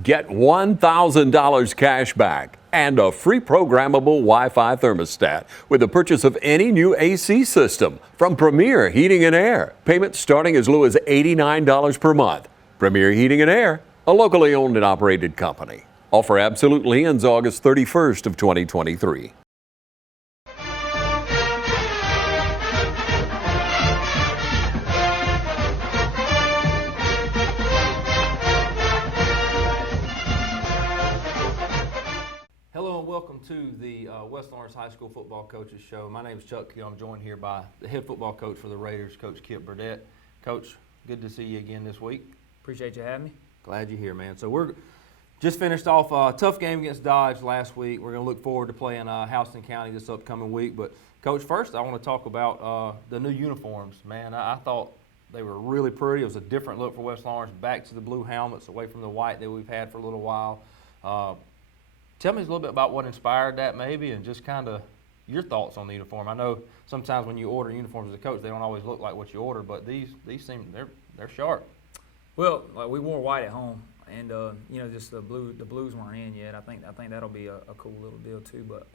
Get $1,000 cash back and a free programmable Wi-Fi thermostat with the purchase of any new AC system from Premier Heating and Air. Payments starting as low as $89 per month. Premier Heating and Air, a locally owned and operated company. Offer absolutely ends August 31st of 2023. Hello and welcome to the West Lawrence High School Football Coaches Show. My name is Chuck Keel. I'm joined here by the head football coach for the Raiders, Coach Kip Burdett. Coach, good to see you again this week. Appreciate you having me. Glad you're here, man. So we're just finished off a tough game against Dodge last week. We're going to look forward to playing Houston County this upcoming week. But, Coach, first I want to talk about the new uniforms. Man, I thought they were really pretty. It was a different look for West Lawrence, back to the blue helmets, away from the white that we've had for a little while. Tell me a little bit about what inspired that maybe and just kind of your thoughts on the uniform. I know sometimes when you order uniforms as a coach, they don't always look like what you order, but these seem they're sharp. Well, we wore white at home, and just the blues weren't in yet. I think that'll be a cool little deal too. But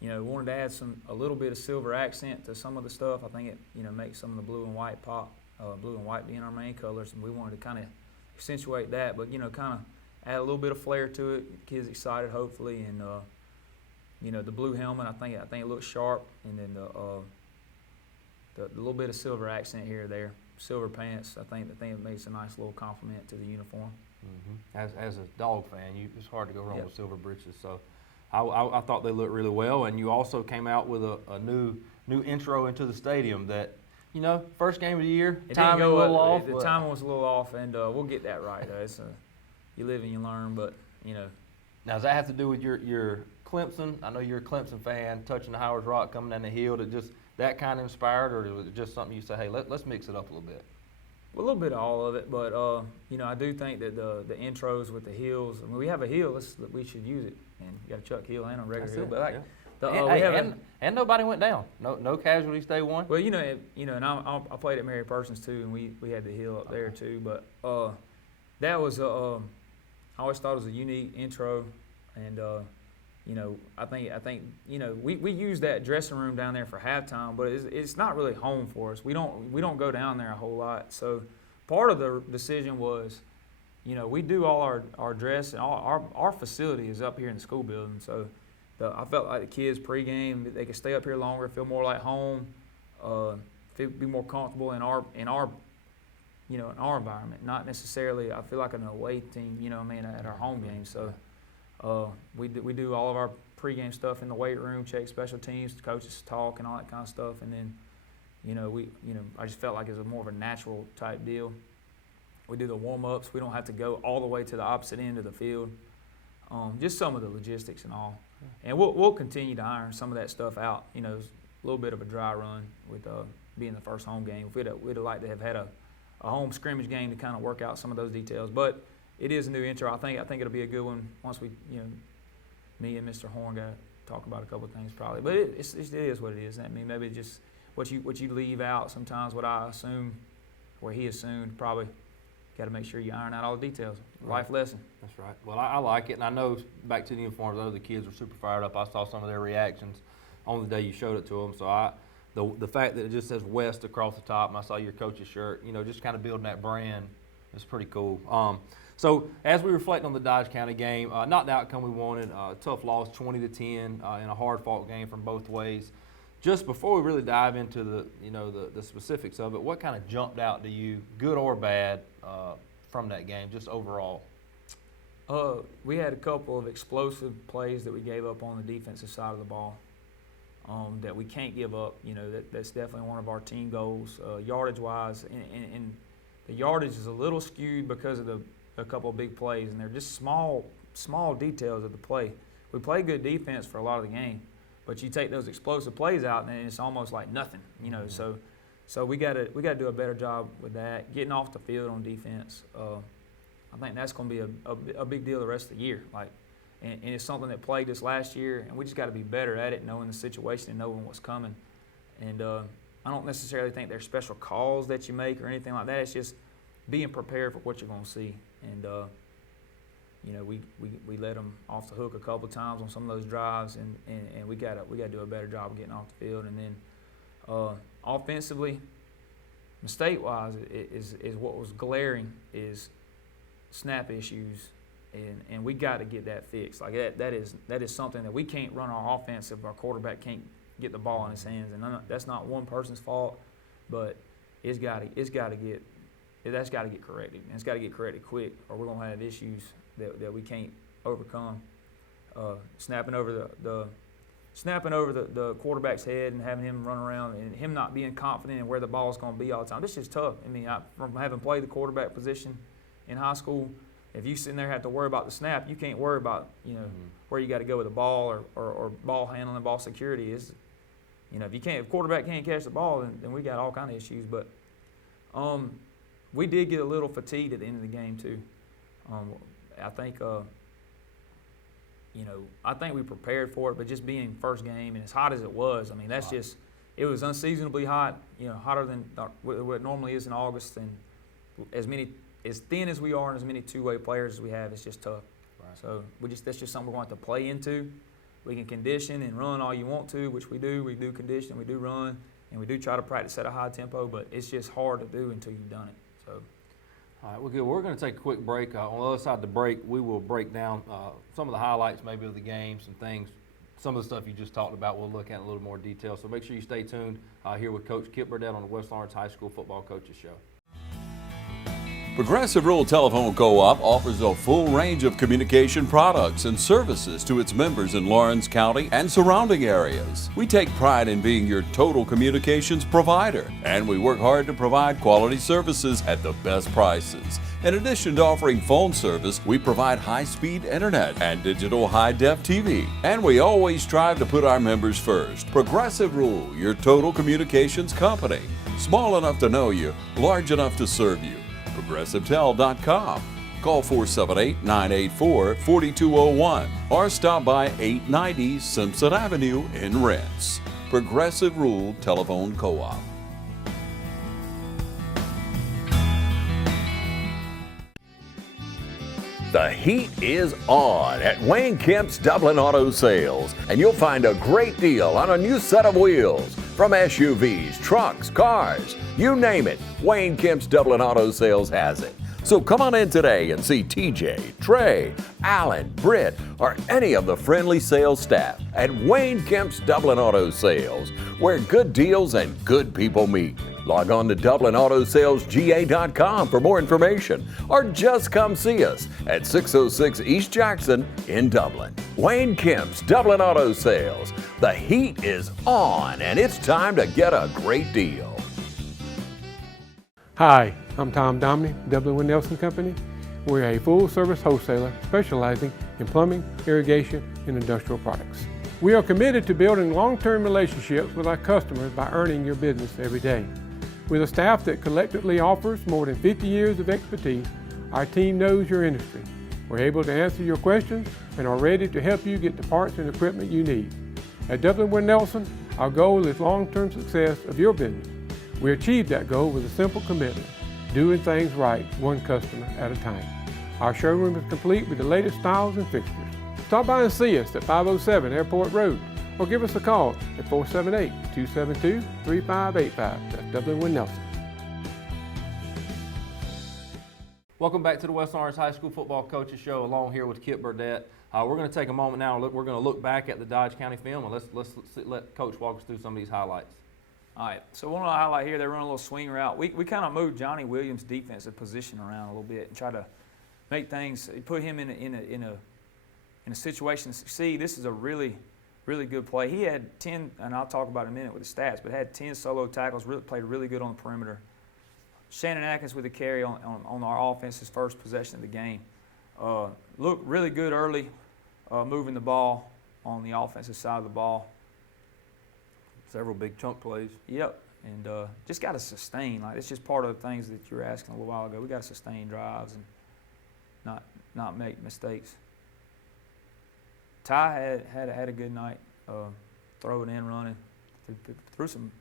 we wanted to add a little bit of silver accent to some of the stuff. I think it makes some of the blue and white pop. Blue and white being our main colors, and we wanted to kind of accentuate that, but kind of add a little bit of flair to it. Kids excited, hopefully, and the blue helmet. I think it looks sharp, and then the little bit of silver accent here or there. Silver pants. I think it makes a nice little compliment to the uniform. Mm-hmm. As a dog fan, it's hard to go wrong with silver breeches. So I thought they looked really well, and you also came out with a new intro into the stadium that. First game of the year, timing a little off. The timing was a little off, and we'll get that right. You live and you learn, but Now, does that have to do with your Clemson? I know you're a Clemson fan, touching the Howard's Rock, coming down the hill. Did just that kind of inspired, or was it just something you say, hey, let's mix it up a little bit? Well, a little bit of all of it, but I do think that the intros with the hills. I mean, we have a hill. We should use it, and you got a Chuck Hill and a regular hill. But and nobody went down. No casualties day one. Well, and I played at Mary Persons too, and we had the hill up there too. But that was I always thought it was a unique intro, and I think we use that dressing room down there for halftime, but it's not really home for us. We don't go down there a whole lot. So part of the decision was, we do all our dress and all our facility is up here in the school building. So I felt like the kids pregame, they could stay up here longer, feel more like home, be more comfortable in our environment, not necessarily. I feel like an away team, at our home game. So we do all of our pregame stuff in the weight room, check special teams, coaches talk, and all that kind of stuff. And then, I just felt like it was more of a natural type deal. We do the warm ups. We don't have to go all the way to the opposite end of the field. Just some of the logistics and all. And we'll continue to iron some of that stuff out. A little bit of a dry run with being the first home game. We'd have liked to have had a home scrimmage game to kind of work out some of those details. But it is a new intro. I think it'll be a good one once we, me and Mr. Horn got to talk about a couple of things probably. But it is what it is. I mean, maybe just what you leave out sometimes, what I assume, or he assumed, probably got to make sure you iron out all the details. Right. Life lesson. That's right. Well, I like it, and I know back to the uniforms, I know the kids were super fired up. I saw some of their reactions on the day you showed it to them. So the fact that it just says West across the top, and I saw your coach's shirt, just kind of building that brand is pretty cool. So as we reflect on the Dodge County game, not the outcome we wanted, tough loss, 20-10, in a hard-fought game from both ways. Just before we really dive into the specifics of it, what kind of jumped out to you, good or bad, from that game, just overall? We had a couple of explosive plays that we gave up on the defensive side of the ball that we can't give up. That's definitely one of our team goals, yardage-wise. And the yardage is a little skewed because of a couple of big plays, and they're just small details of the play. We play good defense for a lot of the game, but you take those explosive plays out, and it's almost like nothing. Mm-hmm. So we got to do a better job with that, getting off the field on defense. I think that's going to be a big deal the rest of the year. And it's something that plagued us last year, and we just got to be better at it, knowing the situation and knowing what's coming. And I don't necessarily think there's special calls that you make or anything like that. It's just being prepared for what you're going to see. And we let them off the hook a couple times on some of those drives, and we got to do a better job of getting off the field. And then offensively, mistake-wise, is what was glaring is snap issues, and we got to get that fixed. Like that is something that we can't run our offense if our quarterback can't get the ball in his hands, and that's not one person's fault, but that's got to get corrected, and it's got to get corrected quick, or we're gonna have issues that we can't overcome. Snapping over the quarterback's head and having him run around and him not being confident in where the ball is going to be all the time. This is tough. I mean, from having played the quarterback position in high school, if you sitting there have to worry about the snap, you can't worry about where you got to go with the ball or ball handling, ball security. Is if quarterback can't catch the ball, then we got all kind of issues. But we did get a little fatigued at the end of the game too. I think we prepared for it, but just being first game and as hot as it was, I mean, that's just, it was unseasonably hot, hotter than what it normally is in August, and as thin as we are and as many two-way players as we have, it's just tough. Right. So that's just something we're going to have to play into. We can condition and run all you want to, which we do. We do condition, we do run, and we do try to practice at a high tempo, but it's just hard to do until you've done it. So. All right, well, good. We're going to take a quick break. On the other side of the break, we will break down some of the highlights maybe of the game, some things, some of the stuff you just talked about we'll look at in a little more detail. So make sure you stay tuned here with Coach Kip Burdett on the West Lawrence High School Football Coaches Show. Progressive Rural Telephone Co-op offers a full range of communication products and services to its members in Lawrence County and surrounding areas. We take pride in being your total communications provider, and we work hard to provide quality services at the best prices. In addition to offering phone service, we provide high-speed internet and digital high-def TV. And we always strive to put our members first. Progressive Rural, your total communications company. Small enough to know you, large enough to serve you. ProgressiveTel.com. Call 478-984-4201 or stop by 890 Simpson Avenue in Rents. Progressive Rural Telephone Co-op. The heat is on at Wayne Kemp's Dublin Auto Sales, and you'll find a great deal on a new set of wheels. From SUVs, trucks, cars, you name it, Wayne Kemp's Dublin Auto Sales has it. So come on in today and see TJ, Trey, Alan, Britt, or any of the friendly sales staff at Wayne Kemp's Dublin Auto Sales, where good deals and good people meet. Log on to DublinAutoSalesGA.com for more information, or just come see us at 606 East Jackson in Dublin. Wayne Kemp's Dublin Auto Sales. The heat is on, and it's time to get a great deal. Hi, I'm Tom Domney, Dublin Wind Nelson Company. We're a full-service wholesaler specializing in plumbing, irrigation, and industrial products. We are committed to building long-term relationships with our customers by earning your business every day. With a staff that collectively offers more than 50 years of expertise, our team knows your industry. We're able to answer your questions and are ready to help you get the parts and equipment you need. At Dublin Wind Nelson, our goal is long-term success of your business. We achieve that goal with a simple commitment, doing things right, one customer at a time. Our showroom is complete with the latest styles and fixtures. Stop by and see us at 507 Airport Road, or give us a call at 478-272-3585. That's Dublin Wind Nelson. Welcome back to the West Lawrence High School Football Coaches Show, along here with Kip Burdett. We're going to take a moment now. We're going to look back at the Dodge County film, and let's let Coach walk us through some of these highlights. All right, so one of the highlight here, they run a little swing route. We kind of moved Johnny Williams' defensive position around a little bit and try to make things, put him in a situation to succeed. This is a really good play. He had 10, and I'll talk about it in a minute with the stats, but had 10 solo tackles, played really good on the perimeter. Shannon Atkins with a carry on our offense's first possession of the game. Looked really good early, moving the ball on the offensive side of the ball. Several big chunk plays. Yep, and just got to sustain. Like, it's just part of the things that you were asking a little while ago. We got to sustain drives and not make mistakes. Ty had a good night, throwing and running, threw some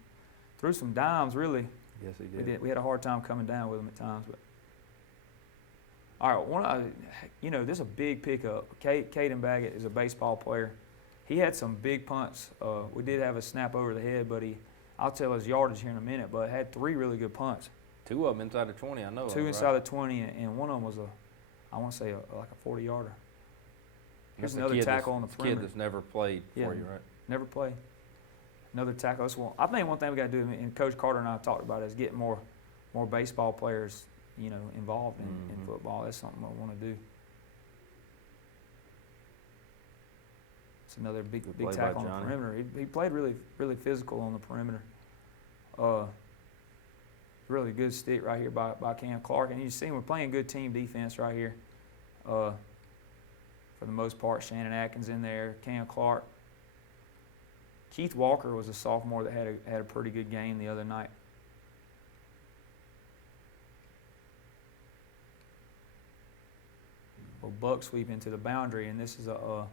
dimes really. Yes, he did. We had a hard time coming down with him at times, but All right, this is a big pickup. Caden Baggett is a baseball player. He had some big punts. We did have a snap over the head, but I'll tell his yardage here in a minute, but had 3 really good punts. 2 of them inside the 20, I know. 2 inside the 20, and one of them was I want to say like a 40-yarder. Here's another tackle on the perimeter. Kid that's never played for you, right? Never played. Another tackle. I think one thing we got to do, and Coach Carter and I talked about, is get more baseball players, involved in football. That's something I want to do. It's another big tackle on the perimeter. He played really, really physical on the perimeter. Really good stick right here by Cam Clark. And you see we're playing good team defense right here. For the most part, Shannon Atkins in there, Cam Clark. Keith Walker was a sophomore that had a pretty good game the other night. Well, buck sweep into the boundary, and this is a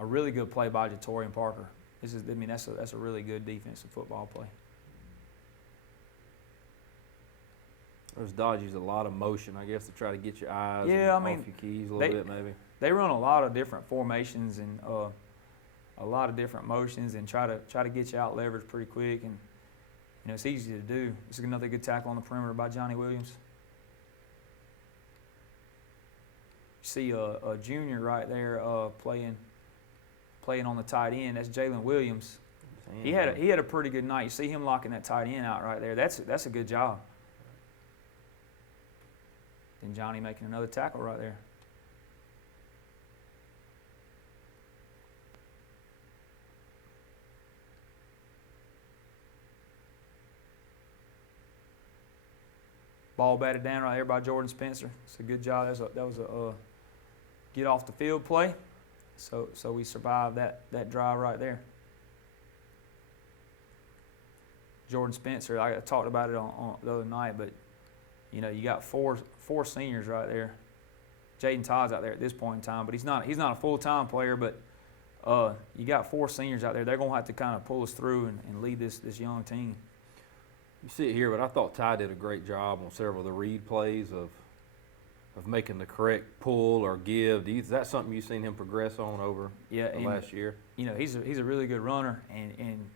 really good play by Jatorian Parker. That's a really good defensive football play. Those Dodgers use a lot of motion, I guess, to try to get your eyes off your keys a little bit, maybe. They run a lot of different formations and a lot of different motions, and try to get you out leverage pretty quick. And it's easy to do. This is another good tackle on the perimeter by Johnny Williams. You see a junior right there playing on the tight end. That's Jalen Williams. He had a pretty good night. You see him locking that tight end out right there. That's a good job. And Johnny making another tackle right there. Ball batted down right there by Jordan Spencer. It's a good job. That was a get off the field play. So we survived that drive right there. Jordan Spencer, I talked about it on the other night, but you got four seniors right there. Jaden Todd's out there at this point in time, but he's not a full-time player, but you got 4 seniors out there. They're going to have to kind of pull us through and lead this young team. You see it here, but I thought Ty did a great job on several of the read plays of making the correct pull or give. Is that something you've seen him progress on over the last year? He's a really good runner, and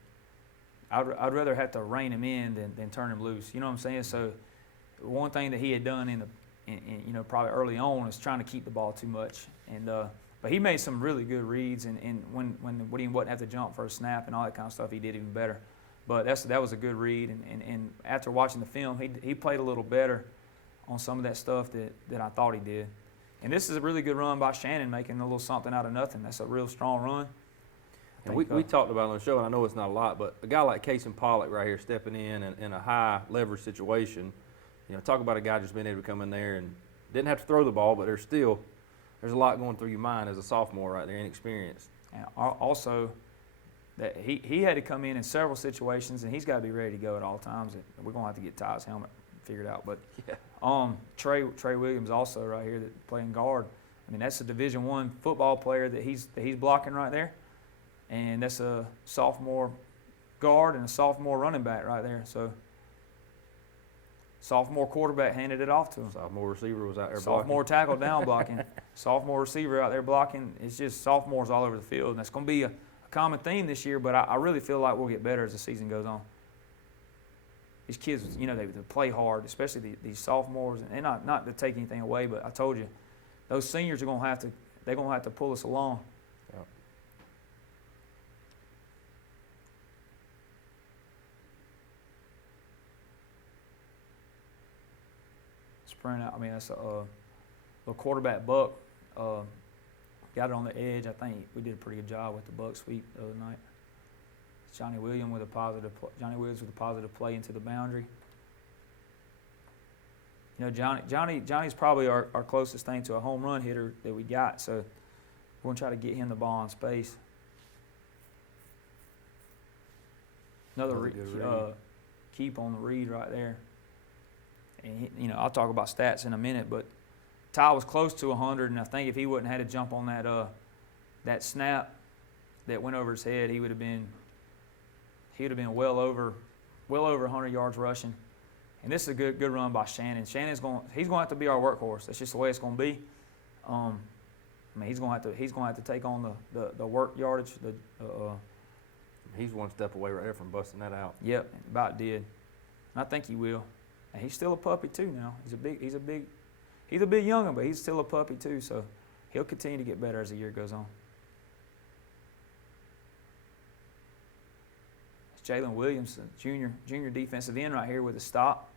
I'd rather have to rein him in than turn him loose. You know what I'm saying? So one thing that he had done in probably early on is trying to keep the ball too much, but he made some really good reads, and when he wouldn't have to jump for a snap and all that kind of stuff, he did even better. But that was a good read, and after watching the film, he played a little better on some of that stuff that I thought he did. And this is a really good run by Shannon, making a little something out of nothing. That's a real strong run. And we talked about it on the show, and I know it's not a lot, but a guy like Casey Pollock right here stepping in a high leverage situation, talk about a guy just being able to come in there and didn't have to throw the ball, but there's a lot going through your mind as a sophomore right there, inexperienced. And also, that he had to come in several situations, and he's got to be ready to go at all times. And we're going to have to get Ty's helmet figured out. But Trey Williams also right here that playing guard. I mean, that's a Division I football player that he's blocking right there. And that's a sophomore guard and a sophomore running back right there. So sophomore quarterback handed it off to him. Sophomore receiver was out there Sophomore blocking. tackle down blocking. Sophomore receiver out there blocking. It's just sophomores all over the field. And that's going to be a common theme this year, but I really feel like we'll get better as the season goes on. These kids, they play hard, especially these sophomores, and not to take anything away, but I told you, those seniors are going to have to pull us along. Yep. Sprint out. I mean, that's a quarterback buck. Got it on the edge. I think we did a pretty good job with the buck sweep the other night. Johnny Williams with a positive play into the boundary. Johnny's probably our closest thing to a home run hitter that we got. So we're going to try to get him the ball in space. Another keep on the read right there. And I'll talk about stats in a minute, but Ty was close to 100, and I think if he wouldn't had to jump on that snap that went over his head, he would have been well over 100 yards rushing. And this is a good run by Shannon. He's going to have to be our workhorse. That's just the way it's going to be. I mean, he's going to have to take on the work yardage. He's one step away right there from busting that out. Yep, about did. And I think he will. And he's still a puppy too now. He's a bit younger, but he's still a puppy too. So he'll continue to get better as the year goes on. It's Jalen Williams, junior defensive end right here with a stop.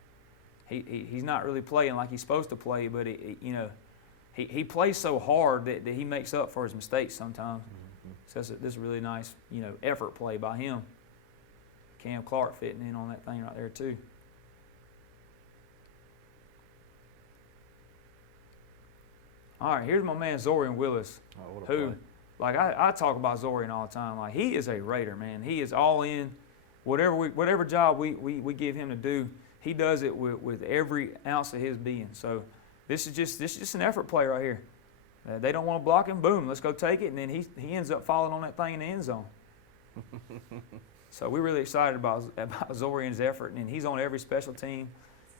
He's not really playing like he's supposed to play, but he plays so hard that he makes up for his mistakes sometimes. So this is a really nice, effort play by him. Cam Clark fitting in on that thing right there too. All right, here's my man Zorian Willis, who, like I talk about Zorian all the time. Like he is a Raider, man. He is all in. Whatever job we give him to do, he does it with every ounce of his being. So this is just an effort play right here. They don't want to block him. Boom, let's go take it. And then he ends up falling on that thing in the end zone. So we're really excited about Zorian's effort. And he's on every special team.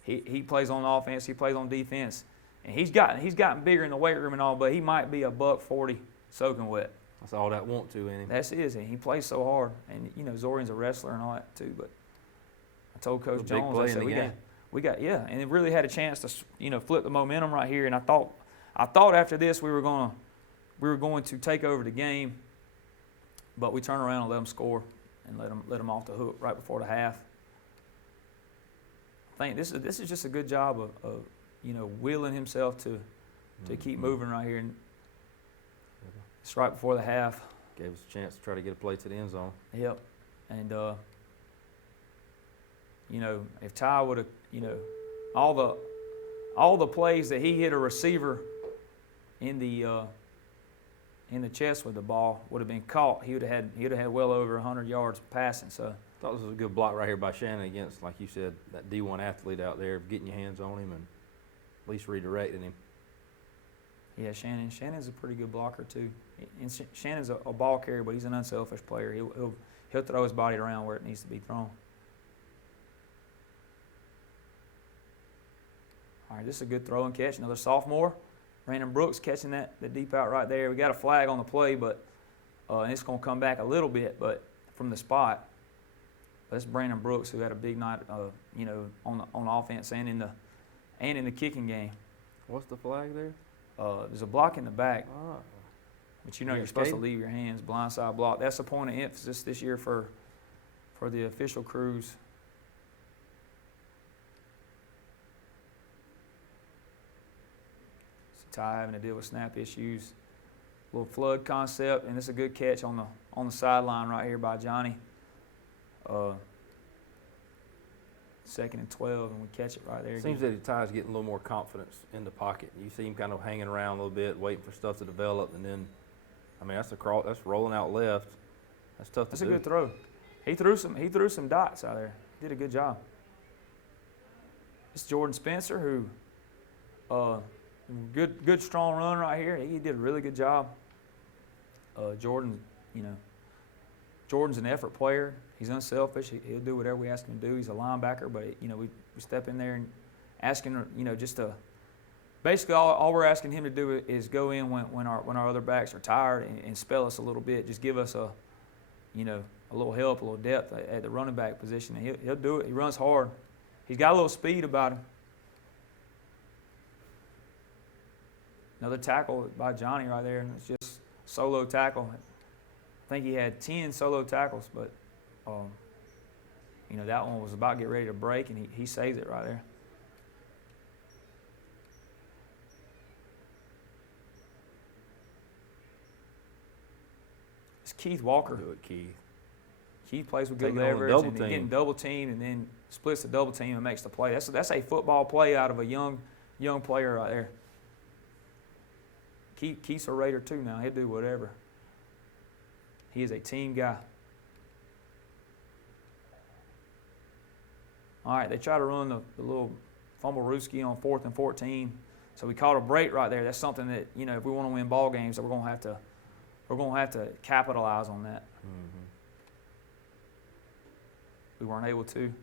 He plays on offense. He plays on defense. And he's gotten bigger in the weight room and all, but he might be a $140 soaking wet. That's all that want to in him. That's his. And he plays so hard. And, Zorian's a wrestler and all that too. But I told Coach Jones, I said, we got, and it really had a chance to, flip the momentum right here. And I thought after this we were going to take over the game, but we turned around and let them score and let them off the hook right before the half. I think this is just a good job of willing himself to keep moving right here. And it's right before the half. Gave us a chance to try to get a play to the end zone. Yep. And if Ty would have, all the plays that he hit a receiver in the chest with the ball would have been caught, he would have had well over 100 yards passing. So I thought this was a good block right here by Shannon against, like you said, that D1 athlete out there, getting your hands on him and at least redirecting him. Yeah, Shannon's a pretty good blocker too. And Shannon's a ball carrier, but he's an unselfish player. He'll throw his body around where it needs to be thrown. All right, this is a good throw and catch. Another sophomore, Brandon Brooks, catching that deep out right there. We got a flag on the play, but and it's going to come back a little bit, but from the spot. But it's Brandon Brooks who had a big night, on offense and in the kicking game. What's the flag there? There's a block in the back, but you're supposed to escape? leave your hands blindside block. That's the point of emphasis this year for the official crews. Ty having to deal with snap issues, little flood concept, and it's a good catch on the sideline right here by Johnny. 2nd and 12, and we catch it right there. Seems that Ty's getting a little more confidence in the pocket. You see him kind of hanging around a little bit, waiting for stuff to develop, and then, that's rolling out left. That's tough to do. That's a good throw. He threw some dots out there. Did a good job. It's Jordan Spencer who, good strong run right here. He did a really good job. Jordan's an effort player. He's unselfish. He'll do whatever we ask him to do. He's a linebacker, but we step in there and ask him, just to basically all we're asking him to do is go in when our other backs are tired and spell us a little bit. Just give us a little help, a little depth at the running back position, and he'll do it. He runs hard. He's got a little speed about him. Another tackle by Johnny right there, and it's just solo tackle. I think he had 10 solo tackles, but that one was about to get ready to break, and he saves it right there. It's Keith Walker. Do it, Keith. Keith plays with good Taking on the leverage double and team. getting double teamed, and then splits the double team and makes the play. That's a football play out of a young player right there. Keith's a Raider too now. He'll do whatever. He is a team guy. All right, they try to run the little fumble-rooski on 4th and 14. So we caught a break right there. That's something that, if we want to win ball games, we're going to have to capitalize on that. Mm-hmm. We weren't able to.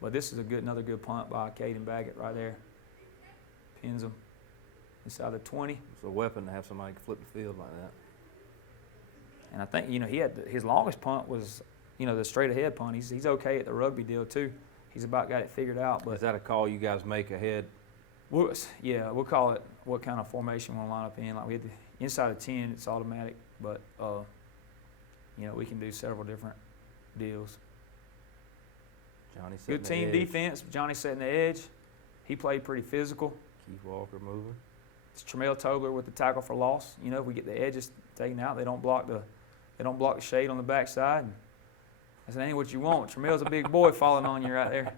But this is another good punt by Caden Baggett right there. Pins him inside the 20. It's a weapon to have somebody flip the field like that. And I think, he had his longest punt was, the straight ahead punt. He's okay at the rugby deal too. He's about got it figured out. But is that a call you guys make ahead? We'll call it what kind of formation we want to line up in. Like we had the inside of 10, it's automatic, but we can do several different deals. Johnny Good team defense. Johnny setting the edge. He played pretty physical. Keith Walker moving. It's Tremel Tobler with the tackle for loss. If we get the edges taken out, they don't block the shade on the backside. I said, ain't what you want. Tremel's a big boy falling on you right there.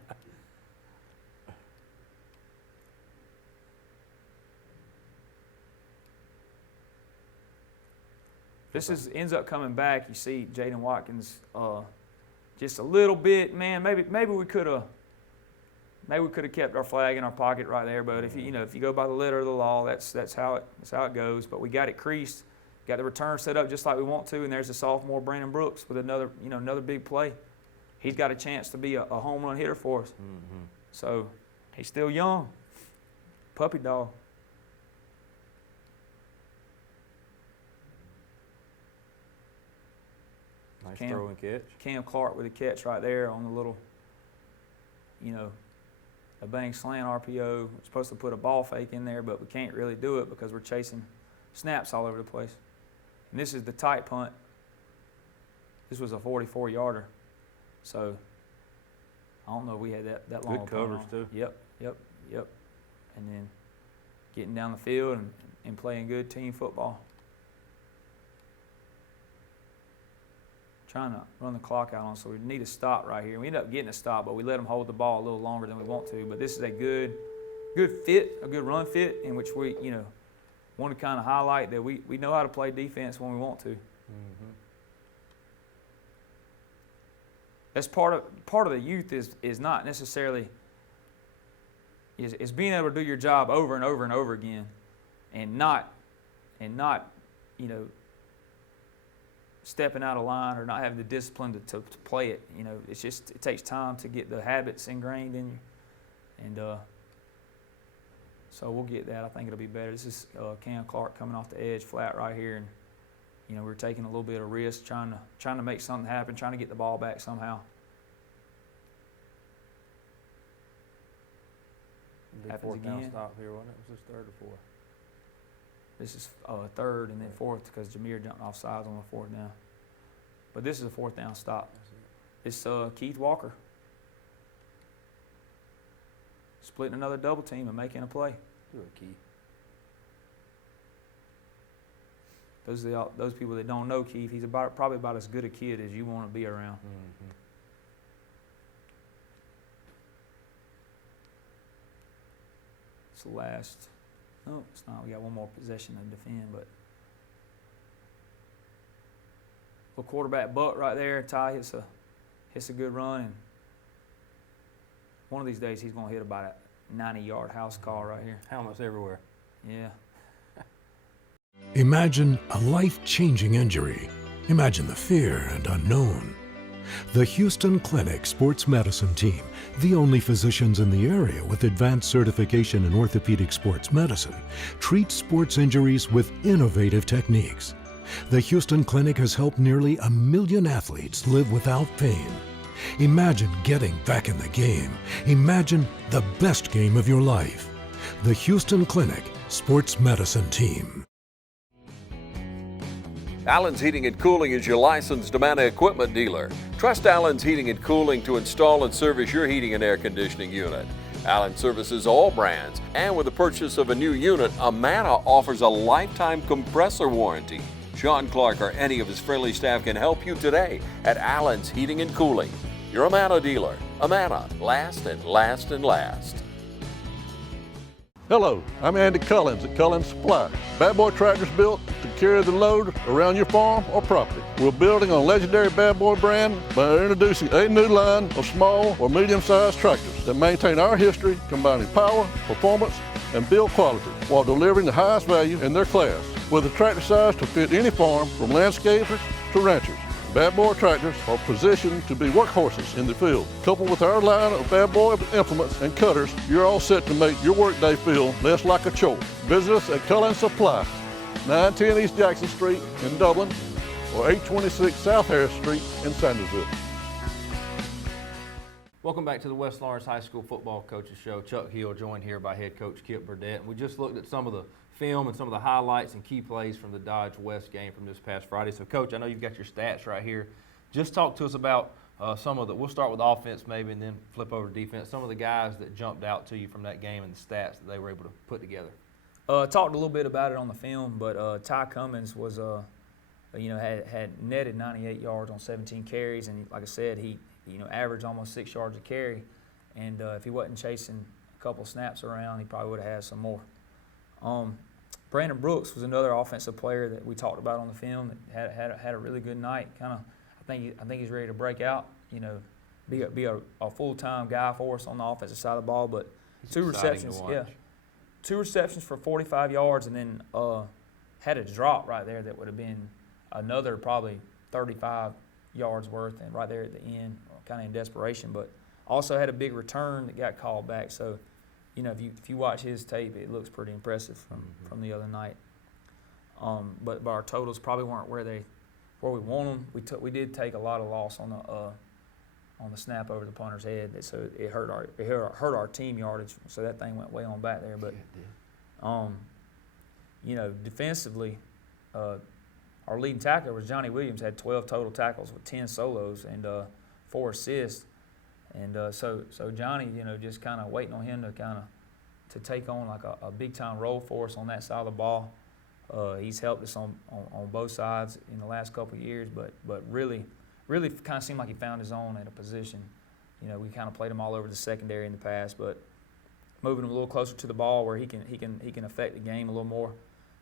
This ends up coming back. You see Jaden Watkins just a little bit, man. Maybe we could have kept our flag in our pocket right there. But if you go by the letter of the law, that's how it goes. But we got it creased, got the return set up just like we want to, and there's the sophomore Brandon Brooks with another big play. He's got a chance to be a home run hitter for us. Mm-hmm. So he's still young, puppy dog. Nice throw and catch. Cam Clark with a catch right there on the little, a bang slant RPO. We're supposed to put a ball fake in there, but we can't really do it because we're chasing snaps all over the place. And this is the tight punt. This was a 44-yarder. So I don't know if we had that long. Good coverage too. Yep. And then getting down the field and playing good team football. Trying to run the clock out on, so we need a stop right here. We end up getting a stop, but we let them hold the ball a little longer than we want to. But this is a good fit, a good run fit, in which we, want to kind of highlight that we know how to play defense when we want to. Mm-hmm. That's part of the youth is not necessarily is being able to do your job over and over and over again, and not stepping out of line or not having the discipline to play it. It's just, it takes time to get the habits ingrained in you. And so we'll get that. I think it'll be better. This is Cam Clark coming off the edge flat right here. And, we're taking a little bit of risk, trying to make something happen, trying to get the ball back somehow. Big fourth down stop here, wasn't it? Was this third or fourth? This is third and then fourth because Jameer jumped off sides on the fourth down. But this is a fourth down stop. It's Keith Walker splitting another double team and making a play. You're a Keith. Those people that don't know Keith, he's probably about as good a kid as you want to be around. Mm-hmm. It's the last. No, it's not. We got one more possession to defend, but little quarterback butt right there. Ty hits a good run, and one of these days he's going to hit about a 90-yard house call right here. Helmets everywhere. Yeah. Imagine a life-changing injury. Imagine the fear and unknown. The Houston Clinic Sports Medicine Team, the only physicians in the area with advanced certification in orthopedic sports medicine, treats sports injuries with innovative techniques. The Houston Clinic has helped nearly 1 million athletes live without pain. Imagine getting back in the game. Imagine the best game of your life. The Houston Clinic Sports Medicine Team. Allen's Heating and Cooling is your licensed Amana equipment dealer. Trust Allen's Heating and Cooling to install and service your heating and air conditioning unit. Allen services all brands, and with the purchase of a new unit, Amana offers a lifetime compressor warranty. Sean Clark or any of his friendly staff can help you today at Allen's Heating and Cooling. Your Amana dealer. Amana, last and last and last. Hello, I'm Andy Cullins at Cullins Supply. Bad Boy tractors built to carry the load around your farm or property. We're building on legendary Bad Boy brand by introducing a new line of small or medium-sized tractors that maintain our history, combining power, performance, and build quality while delivering the highest value in their class. With a tractor size to fit any farm, from landscapers to ranchers. Bad Boy tractors are positioned to be workhorses in the field. Coupled with our line of Bad Boy implements and cutters, you're all set to make your workday feel less like a chore. Visit us at Cullen Supply, 910 East Jackson Street in Dublin, or 826 South Harris Street in Sandersville. Welcome back to the West Lawrence High School Football Coaches Show. Chuck Hill joined here by head coach Kip Burdett. We just looked at some of the film and some of the highlights and key plays from the Dodge West game from this past Friday. So, Coach, I know you've got your stats right here. Just talk to us about some of the – we'll start with offense maybe and then flip over to defense. Some of the guys that jumped out to you from that game and the stats that they were able to put together. Talked a little bit about it on the film, but Ty Cummins was had netted 98 yards on 17 carries, and like I said, he averaged almost 6 yards a carry, and if he wasn't chasing a couple snaps around, he probably would have had some more. Brandon Brooks was another offensive player that we talked about on the film that had a really good night. I think he's ready to break out. Be a full-time guy for us on the offensive side of the ball. But two receptions for 45 yards, and then had a drop right there that would have been another probably 35 yards worth, and right there at the end, kind of in desperation. But also had a big return that got called back. So, if you watch his tape, it looks pretty impressive from the other night. But our totals probably weren't where we want them. We did take a lot of loss on the snap over the punter's head, so it hurt our team yardage. So that thing went way on back there. But defensively, our leading tackler was Johnny Williams. Had 12 total tackles with 10 solos and 4 assists. And so Johnny, just kind of waiting on him to take on like a big time role for us on that side of the ball. He's helped us on both sides in the last couple of years, but really kind of seemed like he found his own at a position. We kind of played him all over the secondary in the past, but moving him a little closer to the ball where he can affect the game a little more.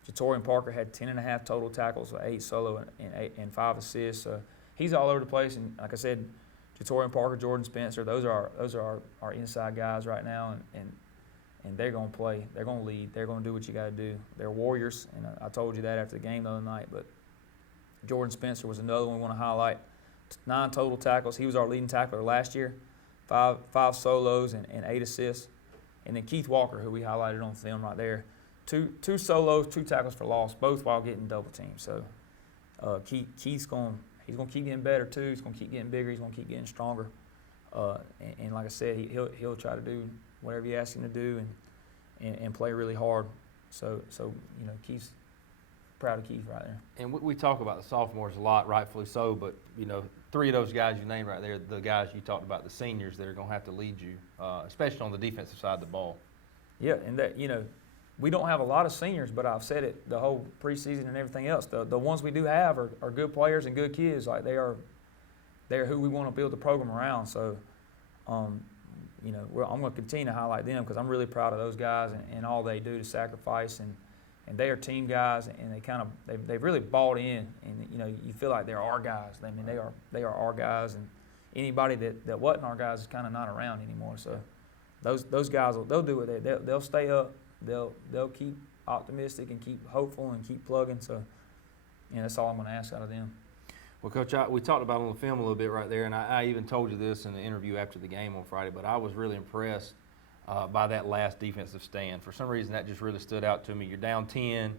Jatorian Parker had 10.5 total tackles with 8 solo and 5 assists. So he's all over the place, and like I said, Jatorian Parker, Jordan Spencer, those are our inside guys right now, and they're going to play. They're going to lead. They're going to do what you got to do. They're warriors, and I told you that after the game the other night. But Jordan Spencer was another one we want to highlight. 9 total tackles. He was our leading tackler last year. 5 solos and 8 assists. And then Keith Walker, who we highlighted on film right there. 2 solos, 2 tackles for loss, both while getting double teamed. So Keith's going – he's going to keep getting better too. He's going to keep getting bigger. He's going to keep getting stronger. And like I said, he'll try to do whatever you ask him to do and play really hard. So Keith's proud of Keith right there. And we talk about the sophomores a lot, rightfully so. But 3 of those guys you named right there, the guys you talked about, the seniors that are going to have to lead you, especially on the defensive side of the ball. Yeah, and that we don't have a lot of seniors, but I've said it the whole preseason and everything else. The ones we do have are good players and good kids. Like they're who we want to build the program around. So, I'm going to continue to highlight them because I'm really proud of those guys and all they do to sacrifice and they are team guys and they've really bought in and you feel like they're our guys. I mean they are our guys, and anybody that wasn't our guys is kind of not around anymore. So those guys they'll do it. They'll stay up. They'll keep optimistic and keep hopeful and keep plugging. So, that's all I'm going to ask out of them. Well, Coach, we talked about it on the film a little bit right there, and I even told you this in the interview after the game on Friday, but I was really impressed by that last defensive stand. For some reason, that just really stood out to me. You're down 10.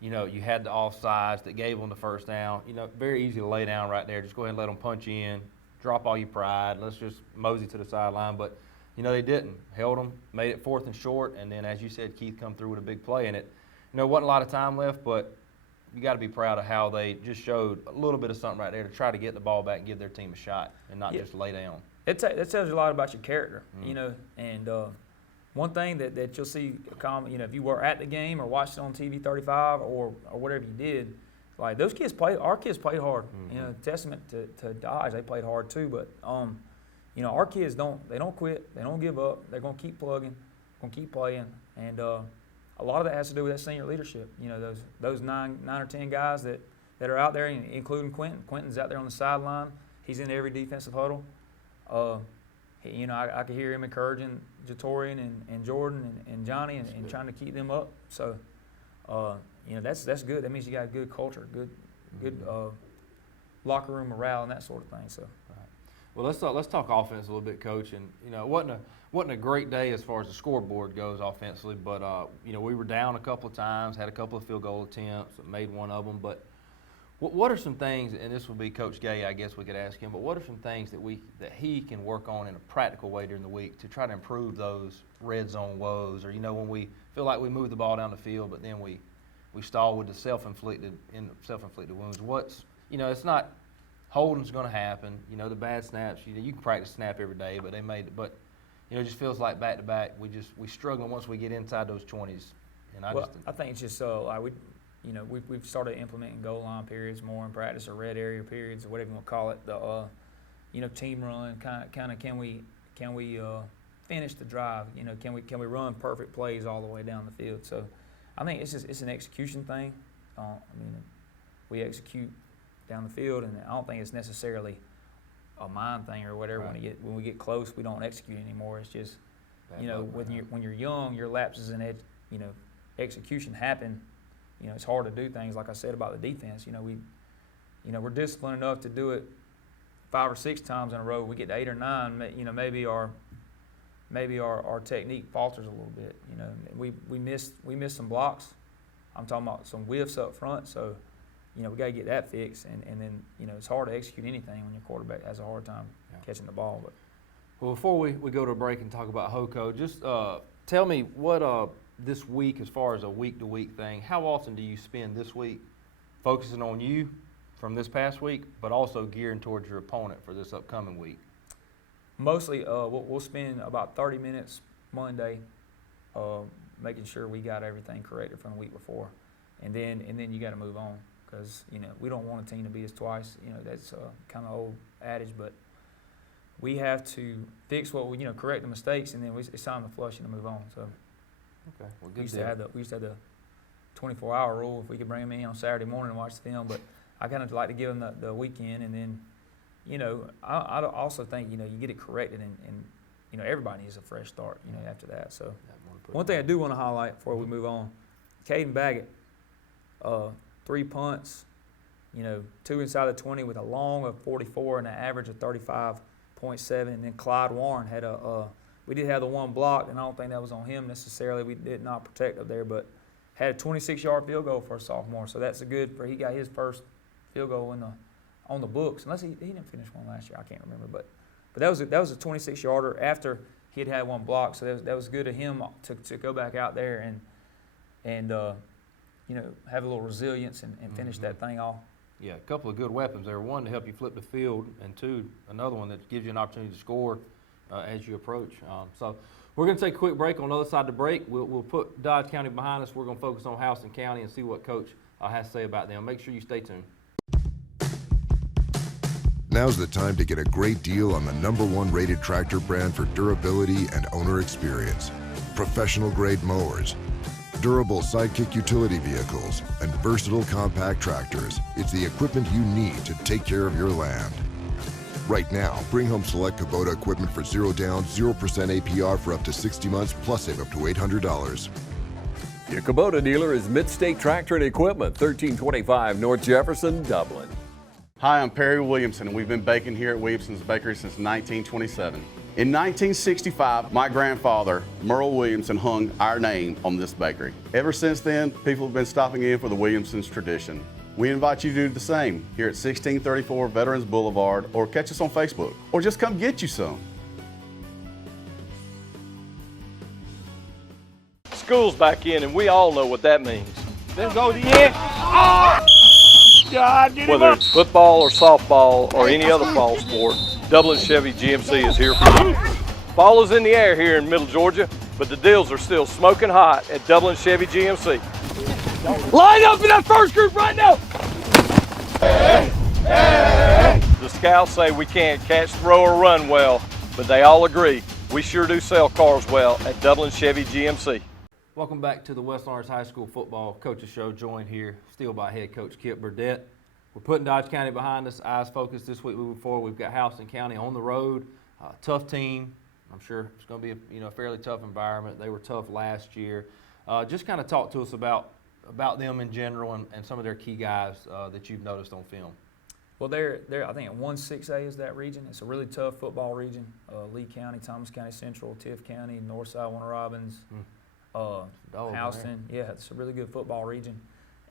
You had the offsides that gave them the first down. Very easy to lay down right there. Just go ahead and let them punch in, drop all your pride. Let's just mosey to the sideline. But they didn't. Held them, made it 4th and short, and then, as you said, Keith come through with a big play in it. Wasn't a lot of time left, but you got to be proud of how they just showed a little bit of something right there to try to get the ball back and give their team a shot and not just lay down. That tells you a lot about your character, and one thing that you'll see, if you were at the game or watched it on TV 35 or whatever you did, like those kids our kids played hard. Testament to Dodge, they played hard too, but our kids don't quit. They don't give up. They're going to keep plugging, going to keep playing. And a lot of that has to do with that senior leadership. Those 9 or 10 guys that are out there, including Quentin. Quentin's out there on the sideline. He's in every defensive huddle. I could hear him encouraging Jatorian and Jordan and Johnny and trying to keep them up. So, that's good. That means you got a good culture, good locker room morale and that sort of thing. So. Well, let's talk offense a little bit, Coach. And it wasn't a great day as far as the scoreboard goes offensively, but we were down a couple of times, had a couple of field goal attempts, made one of them. But what are some things, and this would be Coach Gay, I guess we could ask him, but what are some things that he can work on in a practical way during the week to try to improve those red zone woes, or when we feel like we move the ball down the field, but then we stall with the self-inflicted wounds. It's not. Holding's going to happen. The bad snaps. You can practice snap every day, but it just feels like back to back. We struggle once we get inside those 20s. And I think it's just we've started implementing goal line periods more in practice, or red area periods, or whatever you want to call it. The team run kind of can we finish the drive? Can we run perfect plays all the way down the field? So I think it's an execution thing. We execute down the field, and I don't think it's necessarily a mind thing or whatever. Right. When we get close, we don't execute anymore. It's just when you're young, your lapses in execution happen. It's hard to do things like I said about the defense. We're disciplined enough to do it 5 or 6 times in a row. We get to 8 or 9. Maybe our technique falters a little bit. We miss some blocks. I'm talking about some whiffs up front. So. We got to get that fixed, and then it's hard to execute anything when your quarterback has a hard time catching the ball. But well, before we go to a break and talk about HOCO, just tell me what this week, as far as a week-to-week thing, how often do you spend this week focusing on you from this past week, but also gearing towards your opponent for this upcoming week? Mostly, we'll spend about 30 minutes Monday making sure we got everything corrected from the week before, and then you got to move on. Because we don't want a team to beat us twice. That's kind of old adage, but we have to fix what we correct the mistakes, and then it's time to flush and to move on. So okay, well, good. We used to have the 24-hour rule. If we could bring them in on Saturday morning and watch the film, but I kind of like to give them the weekend, and then I also think you get it corrected, and everybody needs a fresh start after that. So one thing I do want to highlight before we move on, Caden Baggett. 3 punts, 2 inside the 20 with a long of 44 and an average of 35.7. And then Clyde Warren had we did have the one block, and I don't think that was on him necessarily. We did not protect up there, but had a 26-yard field goal for a sophomore. So that's he got his first field goal on the books, unless he didn't finish one last year. I can't remember, but that was a 26-yarder after he had one block. So that was good of him to go back out there and have a little resilience and finish that thing off. Yeah, a couple of good weapons there. One to help you flip the field, and two, another one that gives you an opportunity to score as you approach. So we're going to take a quick break. On the other side of the break, we'll put Dodge County behind us. We're going to focus on Houston County and see what Coach has to say about them. Make sure you stay tuned. Now's the time to get a great deal on the #1 rated tractor brand for durability and owner experience. Professional grade mowers, durable sidekick utility vehicles, and versatile compact tractors. It's the equipment you need to take care of your land. Right now, bring home select Kubota equipment for 0 down, 0% APR for up to 60 months, plus save up to $800. Your Kubota dealer is Mid-State Tractor and Equipment, 1325 North Jefferson, Dublin. Hi, I'm Perry Williamson, and we've been baking here at Williamson's Bakery since 1927. In 1965, my grandfather, Merle Williamson, hung our name on this bakery. Ever since then, people have been stopping in for the Williamson's tradition. We invite you to do the same here at 1634 Veterans Boulevard, or catch us on Facebook, or just come get you some. School's back in, and we all know what that means. Let's go to the end. Oh! God, get him up. Whether it's football or softball or any other fall sport, Dublin Chevy GMC is here for you. Fall is in the air here in Middle Georgia, but the deals are still smoking hot at Dublin Chevy GMC. Line up in that first group right now. Hey, hey. The scouts say we can't catch, throw, or run well, but they all agree we sure do sell cars well at Dublin Chevy GMC. Welcome back to the West Lawrence High School Football Coaches Show, joined here still by head coach Kip Burdett. We're putting Dodge County behind us, eyes focused this week moving forward. We've got Houston County on the road, tough team. I'm sure it's going to be a fairly tough environment. They were tough last year. Just kind of talk to us about them in general and some of their key guys that you've noticed on film. Well, they're I think at 1-6A is that region. It's a really tough football region. Lee County, Thomas County Central, Tiff County, Northside, Warner Robins, Houston. Yeah, it's a really good football region.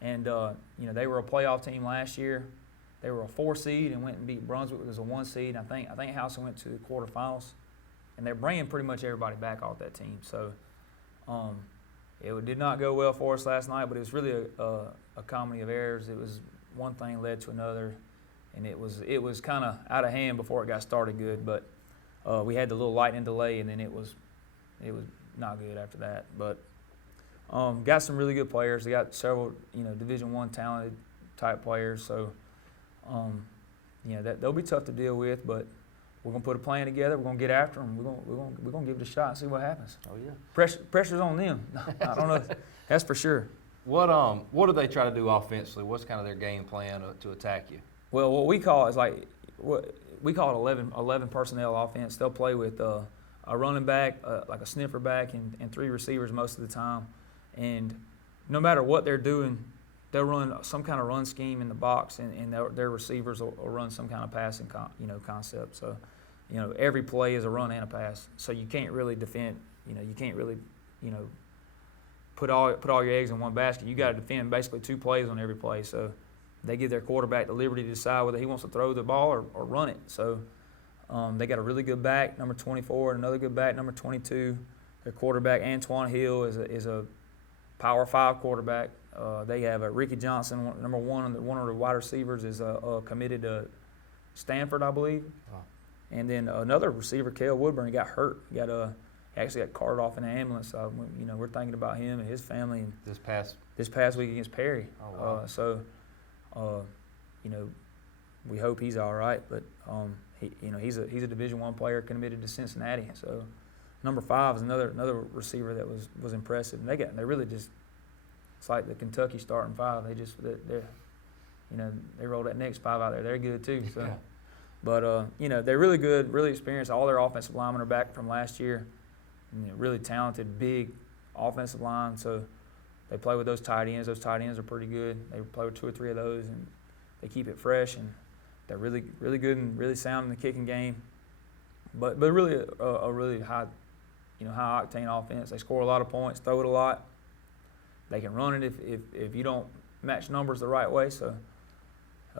And you know, they were a playoff team last year. They were a 4 seed and went and beat Brunswick as a 1 seed. I think Houston went to the quarterfinals, and they're bringing pretty much everybody back off that team. So it did not go well for us last night, but it was really a comedy of errors. It was one thing led to another, and it was kind of out of hand before it got started good. But we had the little lightning delay, and then it was not good after that. But got some really good players. They got several Division I talented type players. So they'll be tough to deal with, but we're gonna put a plan together. We're gonna get after them. We're gonna give it a shot and see what happens. Oh yeah. Pressure's on them. I don't know. That's for sure. What do they try to do offensively? What's kind of their game plan to attack you? Well, what we call it is we call it 11 personnel offense. They'll play with a running back, like a sniffer back, and 3 receivers most of the time. And no matter what they're doing, they'll run some kind of run scheme in the box, and their receivers will run some kind of passing concept. So, every play is a run and a pass. So you can't really defend. You can't really, put all your eggs in one basket. You got to defend basically 2 plays on every play. So they give their quarterback the liberty to decide whether he wants to throw the ball or run it. So they got a really good back, number 24, and another good back, number 22. Their quarterback, Antoine Hill, is a Power 5 quarterback. They have Ricky Johnson, number 1, one of the wide receivers is committed to Stanford, I believe. Wow. And then another receiver, Cale Woodburn, got hurt. He actually got carted off in an ambulance. So we're thinking about him and his family. And this past week against Perry. Oh, wow. We hope he's all right. But he's a Division I player committed to Cincinnati. So number 5 is another receiver that was impressive. And they really just. It's like the Kentucky starting 5. They roll that next 5 out there. They're good too. So, yeah. But they're really good, really experienced. All their offensive linemen are back from last year. Really talented, big offensive line. So they play with those tight ends. Those tight ends are pretty good. They play with 2 or 3 of those, and they keep it fresh. And they're really, really good and really sound in the kicking game. But really a really high octane offense. They score a lot of points, throw it a lot. They can run it if you don't match numbers the right way. So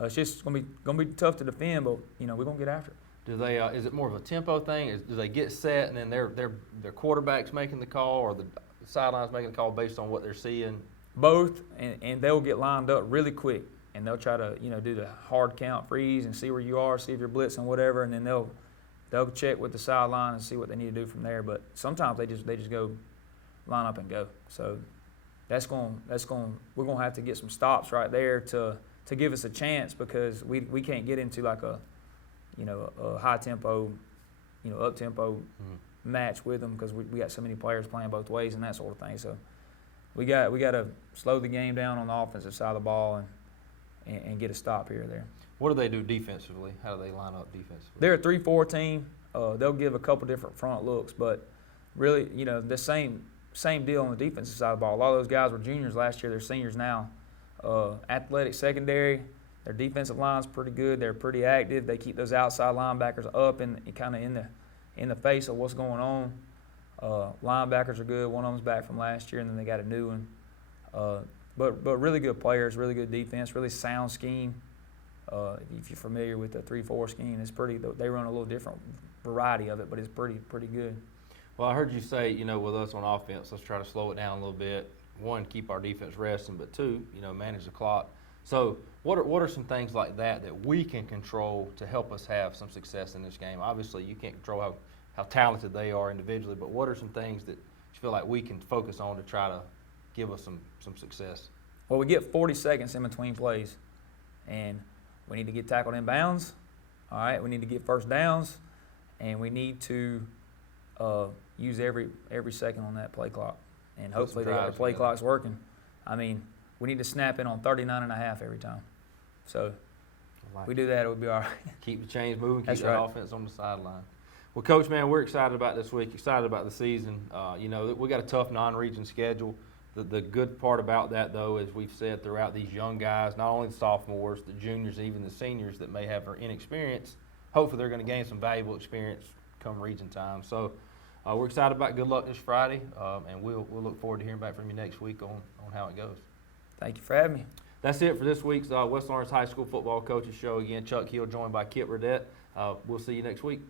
it's just gonna be tough to defend, but we're gonna get after it. Do they? Is it more of a tempo thing? Do they get set and then their quarterback's making the call, or the sideline's making the call based on what they're seeing? Both, and they'll get lined up really quick, and they'll try to do the hard count, freeze, and see where you are, see if you're blitzing, whatever, and then they'll check with the sideline and see what they need to do from there. But sometimes they just go line up and go. So. We're gonna have to get some stops right there to give us a chance, because we can't get into like a high tempo, up tempo match with them, because we got so many players playing both ways and that sort of thing. So we got to slow the game down on the offensive side of the ball and get a stop here or there. What do they do defensively? How do they line up defensively? They're a 3-4 team. They'll give a couple different front looks, but really the same deal on the defensive side of the ball. A lot of those guys were juniors last year. They're seniors now. Athletic secondary, their defensive line's pretty good. They're pretty active. They keep those outside linebackers up and kind of in the face of what's going on. Linebackers are good. One of them's back from last year, and then they got a new one. But really good players, really good defense, really sound scheme. If you're familiar with the 3-4 scheme, it's pretty. They run a little different variety of it, but it's pretty good. Well, I heard you say, with us on offense, let's try to slow it down a little bit. 1, keep our defense resting, but 2, manage the clock. So what are some things like that we can control to help us have some success in this game? Obviously, you can't control how talented they are individually, but what are some things that you feel like we can focus on to try to give us some success? Well, we get 40 seconds in between plays, and we need to get tackled in bounds. All right, we need to get first downs, and we need to use every second on that play clock, and hopefully the play clock's working. I mean, we need to snap in on 39.5 every time. So if we do that, it'll be all right. Keep the chains moving, That's keep that right. offense on the sideline. Well, Coach, man, we're excited about this week, excited about the season. We got a tough non-region schedule. The good part about that, though, as we've said throughout, these young guys, not only the sophomores, the juniors, even the seniors that may have are inexperienced, hopefully they're going to gain some valuable experience come region time. So we're excited about good luck this Friday, and we'll look forward to hearing back from you next week on how it goes. Thank you for having me. That's it for this week's West Lawrence High School Football Coaches Show. Again, Chuck Hill joined by Kip Redette. We'll see you next week.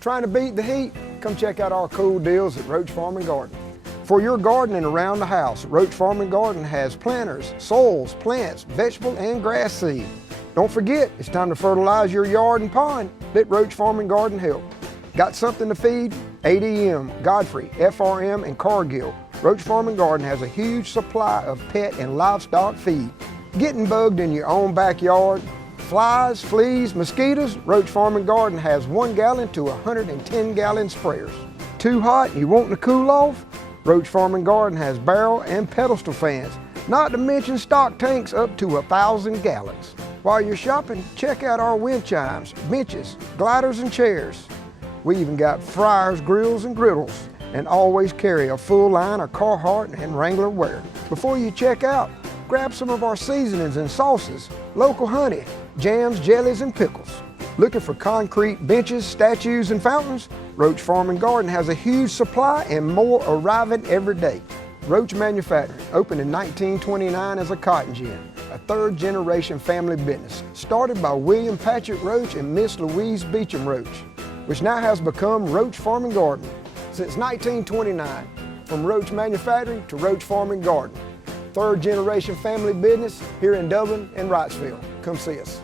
Trying to beat the heat? Come check out our cool deals at Roach Farm and Garden. For your gardening around the house, Roach Farm and Garden has planters, soils, plants, vegetable and grass seed. Don't forget, it's time to fertilize your yard and pond. Let Roach Farm and Garden help. Got something to feed? ADM, Godfrey, FRM, and Cargill. Roach Farm and Garden has a huge supply of pet and livestock feed. Getting bugged in your own backyard? Flies, fleas, mosquitoes? Roach Farm and Garden has 1 gallon to 110 gallon sprayers. Too hot and you wanting to cool off? Roach Farm and Garden has barrel and pedestal fans, not to mention stock tanks up to 1,000 gallons. While you're shopping, check out our wind chimes, benches, gliders, and chairs. We even got fryers, grills, and griddles, and always carry a full line of Carhartt and Wrangler wear. Before you check out, grab some of our seasonings and sauces, local honey, jams, jellies, and pickles. Looking for concrete benches, statues, and fountains? Roach Farm and Garden has a huge supply and more arriving every day. Roach Manufacturing opened in 1929 as a cotton gin, a third-generation family business started by William Patrick Roach and Miss Louise Beecham Roach, which now has become Roach Farm and Garden. Since 1929, from Roach Manufacturing to Roach Farm and Garden, third-generation family business here in Dublin and Wrightsville. Come see us.